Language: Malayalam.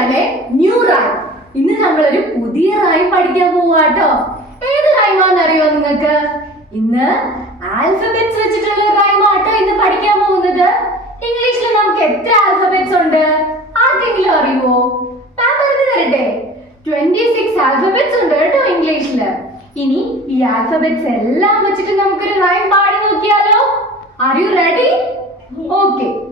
ആണ് ന്യൂ റൈം. ഇന്ന് നമ്മളൊരു പുതിയ റൈം പഠിക്കാൻ പോവാട്ടോ. ഏത് റൈമാന്ന് അറിയോ നിങ്ങൾക്ക്? ഇന്ന് ആൽഫബറ്റ്സ് വെച്ചിട്ടുള്ള റൈമാട്ടോ ഇന്ന് പഠിക്കാൻ പോകുന്നത്. ഇംഗ്ലീഷിൽ നമുക്ക് എത്ര ആൽഫബറ്റ്സ് ഉണ്ട്? ആർക്കെങ്കിലും അറിയുമോ? ഞാൻ പറഞ്ഞു തരട്ടെ. 26 ആൽഫബറ്റ്സ് ഉണ്ട് കേട്ടോ ഇംഗ്ലീഷില്. ഇനി ഈ ആൽഫബറ്റ്സ് എല്ലാം വെച്ചിട്ട് നമുക്കൊരു റൈം പാടി നോക്കിയാലോ? Are you ready? ഓക്കെ.